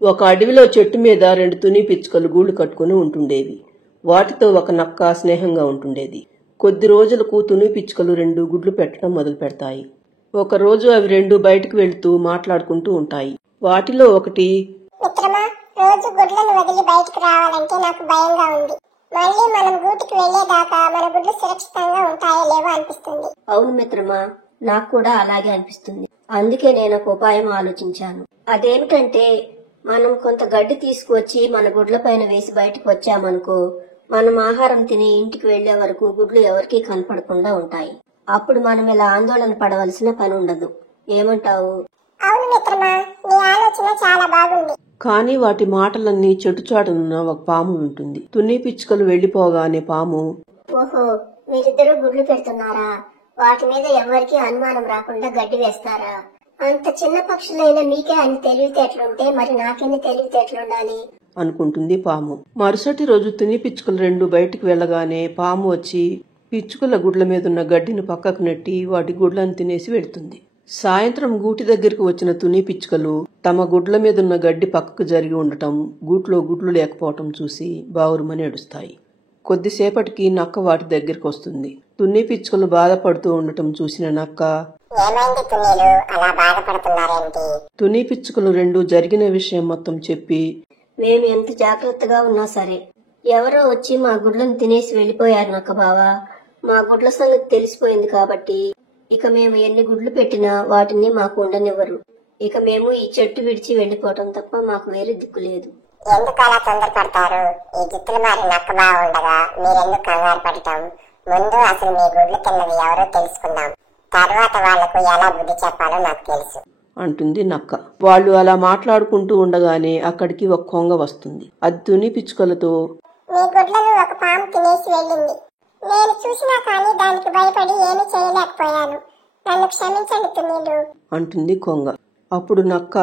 ఒక అడవిలో చెట్టు మీద 2 తుని పిచ్చుకలు గూళ్లు కట్టుకుని ఉంటుండేవి. వాటితో ఒక నక్క స్నేహంగా ఉంటుండేది. కొద్ది రోజులకు తుని పిచ్చుకలు 2 గుడ్లు పెట్టడం మొదలు పెడతాయి. ఒక రోజు అవి 2 బయటకు వెళ్తూ మాట్లాడుకుంటూ ఉంటాయి. వాటిలో ఒకటి, మిత్రమా, రోజు గుడ్లను వదిలి బయటకు రావాలంటే నాకు భయంగా ఉంది. మళ్ళీ మనం గూటికి వెళ్లేదాకా మన గుడ్లు సురక్షితంగా ఉంటాయో లేవో అనిపిస్తుంది. అవును మిత్రమా, నాకు కూడా అలాగే అనిపిస్తుంది. అందుకే నేను ఒక ఉపాయం ఆలోచించాను. అదేమిటంటే, మనం కొంత గడ్డి తీసుకువచ్చి మన గుడ్ల పైన వేసి బయటకు వచ్చామనుకో, మనం ఆహారం తిని ఇంటికి వెళ్లే వరకు గుడ్లు ఎవరికీ కనపడకుండా ఉంటాయి. అప్పుడు మనం ఇలా ఆందోళన పడవలసిన పని ఉండదు. ఏమంటావు? అవును మిత్రమా, నీ ఆలోచన చాలా బాగుంది. కాని వాటి మాటలన్నీ చెట్టుచాటునున్న ఒక పాము ఉంటుంది. తుని పిచ్చుకలు వెళ్లిపోగానే పాము, ఓహో, మీరిద్దరూ గుడ్లు పెడుతున్నారా? వాటి మీద ఎవరికీ అనుమానం రాకుండా గడ్డి వేస్తారా? అంత చిన్న పక్షులైన మీకే అన్ని తెలివితేటలుంటే మరి నాకెన్ని తెలివితేటలుండాలి అనుకుంటుంది పాము. మరుసటి రోజు తుని పిచ్చుకలు 2 బయటికి వెళ్లగానే పాము వచ్చి పిచ్చుకల గుడ్ల మీదున్న గడ్డిని పక్కకు నెట్టి వాటి గుడ్లను తినేసి వెళ్తుంది. సాయంత్రం గూటి దగ్గరికి వచ్చిన తుని పిచ్చుకలు తమ గుడ్ల మీదున్న గడ్డి పక్కకు జరిగి ఉండటం, గూట్లో గుడ్లు లేకపోవటం చూసి బావురుమని ఏడుస్తాయి. కొద్దిసేపటికి నక్క వాటి దగ్గరికి వస్తుంది. తుని పిచ్చుకలు బాధపడుతూ ఉండటం చూసిన నక్క, ఏమైంది తునీలు, అలా బాధపడుతున్నారేంటి? తుని పిచ్చుకలు 2 జరిగిన విషయం మొత్తం చెప్పి, మేము ఎంత జాగ్రత్తగా ఉన్నా సరే ఎవరో వచ్చి మా గుడ్లను తినేసి వెళ్లిపోయారు నక్క బావా. మా గుడ్ల సంగతి తెలిసిపోయింది కాబట్టి ఇక మేము ఎన్ని గుడ్లు పెట్టినా వాటిని మాకు ఉండనివ్వరు. ఇక మేము ఈ చెట్టు విడిచి వెళ్లిపోవటం తప్ప మాకు వేరే దిక్కు లేదు. ఎందుకు అలా తొందరపడతారు? ఈ జిత్తులు మారి నక్క బాగుండగా మీరెందుకు కంగారు పడటం? ముందు అసలు మీ గుడ్లు తిన్నది ఎవరో తెలుసుకుందాం. తర్వాత వాళ్లకు ఎలా బుద్ధి చెప్పాలో నాకు తెలుసు అంటుంది నక్క. వాళ్ళు అలా మాట్లాడుకుంటూ ఉండగానే అక్కడికి ఒక కొంగ వస్తుంది. అది తుని పిచ్చుకలతో, మీ గుడ్లను ఒక పాము తినేసి వెళ్ళింది. నేను చూసినా కానీ దానికి భయపడి ఏమీ చేయలేకపోయాను. నన్ను క్షమించండి తునీలు అంటుంది కొంగ. అప్పుడు నక్క,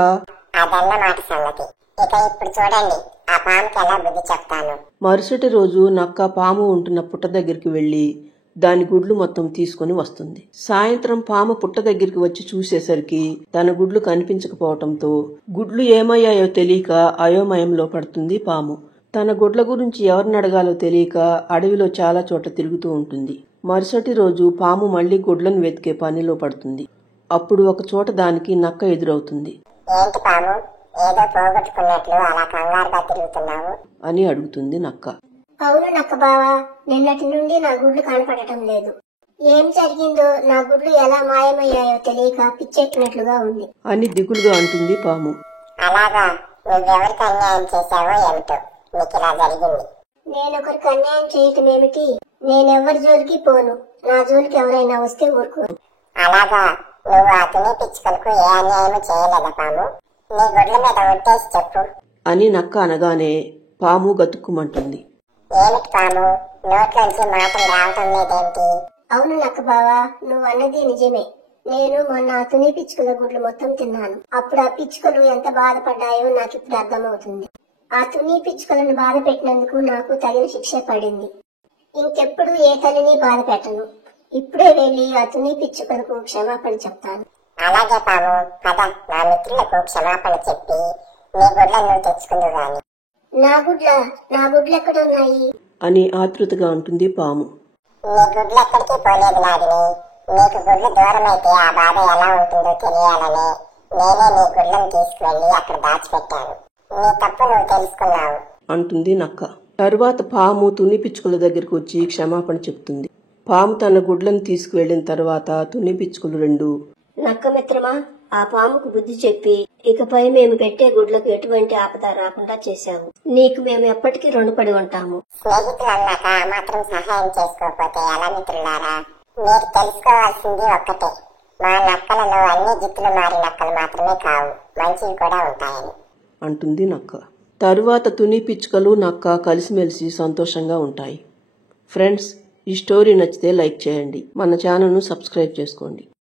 అదన్నమాట సంగతి. ఇక ఇప్పుడు చూడండి, ఆ పాముకి ఎలా బుద్ధి చెప్తాను. మరుసటి రోజు నక్క పాము ఉంటున్న పుట్ట దగ్గరికి వెళ్లి దాని గుడ్లు మొత్తం తీసుకుని వస్తుంది. సాయంత్రం పాము పుట్ట దగ్గరికి వచ్చి చూసేసరికి తన గుడ్లు కనిపించకపోవటంతో గుడ్లు ఏమయ్యాయో తెలియక అయోమయంలో పడుతుంది పాము. తన గుడ్ల గురించి ఎవరిని అడగాలో తెలియక అడవిలో చాలా చోట్ల తిరుగుతూ ఉంటుంది. మరుసటి రోజు పాము మళ్లీ గుడ్లను వెతికే పనిలో పడుతుంది. అప్పుడు ఒక చోట దానికి నక్క ఎదురవుతుంది. ఏంటి పాము, ఏదో పోగొట్టుకున్నట్లు అలా కంగారుగా తిరుగుతున్నావు అని అడుగుతుంది నక్క. అవును నక్క బావా, నిన్నటి నుండి నా గుడ్లు కనపడటం లేదు. ఏం జరిగిందో, నా గుడ్లు ఎలా మాయమయ్యాయో తెలియక పిచ్చెక్కినట్లుగా ఉంది అని దిగులుగా అంటుంది పాము. అలాగా, నువ్వెవరికి అన్యాయం చేశావో ఏమిటో నీకు ఇలా జరిగింది. నేనొకరికి అన్యాయం చేయటం ఏమిటి? నేనెవరి జోలికి పోను. నా జోలికి ఎవరైనా వస్తే ఊరుకోను. అలాగా, నువ్వు ఆ తుని పిచ్చుకలకు ఏ అన్యాయము చేయలేదా పాము? నీ గుడ్ల మీద ఒట్టేసి చెప్పు అని నక్క అనగానే పాము గతుక్కుమంటుంది. ఏమిటి పాము, నోట్లోంచి మాటలు రావటం లేదేంటి? అవును నక్క బావా, నువ్వు అన్నది నిజమే. నేను మొన్న ఆ తుని పిచ్చుకల గుడ్లు మొత్తం తిన్నాను. అప్పుడు ఆ పిచ్చుకలు ఎంత బాధపడ్డాయో నాకు ఇప్పుడు అర్థమవుతుంది. ఆ తుని పిచ్చుకలను బాధ పెట్టినందుకు నాకు తగిన శిక్ష పడింది. ఇంకెప్పుడు ఏ తల్లిని బాధ పెట్టను. ఇప్పుడే వెళ్లి ఆ తుని పిచ్చుకలకు క్షమాపణ చెప్తాను. అలాగే పాము, పద, నా మిత్రులకు క్షమాపణ చెప్పి నీ గుడ్లను నువ్వు తెచ్చుకుందు గాని. నా గుడ్లు ఎక్కడున్నాయి అని ఆతృతగా అంటుంది పాము. నీ గుడ్లు ఎక్కడికి పోలేదు నాదిని. నీకు గుడ్లు దూరం అయితే ఆ బాధ ఎలా ఉంటుందో తెలియాలని నేనే నీ గుడ్లను తీసుకువెళ్లి అక్కడ దాచిపెట్టాను. నీ తప్పు నువ్వు తెలుసుకున్నావు అంటుంది నక్క. తరువాత పాము తుని పిచ్చుకల దగ్గరకు వచ్చి క్షమాపణ చెప్తుంది. పాము తన గుడ్లను తీసుకువెళ్లిన తర్వాత తుని పిచ్చుకలు 2, నక్క మిత్రమా, ఆ పాముకు బుద్ధి చెప్పి ఇకపై మేము పెట్టే గుడ్లకు ఎటువంటి ఆపద రాకుండా చేశాము. నీకు మేము ఎప్పటికీ రుణపడి ఉంటాము. స్నేహితులు అన్నాక ఆ మాత్రం సహాయం చేసుకోకపోతే ఎలా మిత్రులారా? మీరు తెలుసుకోవాల్సింది ఒక్కటే, మా నక్కలలో అన్ని జిత్తులు మారి నక్కలు మాత్రమే కావు, మంచివి కూడా ఉంటాయని అంటుంది నక్క. తరువాత తుని పిచ్చుకలు నక్క కలిసిమెలిసి సంతోషంగా ఉంటాయి. ఫ్రెండ్స్, ఈ స్టోరీ నచ్చితే లైక్ చేయండి. మన ఛానల్ను సబ్స్క్రైబ్ చేసుకోండి.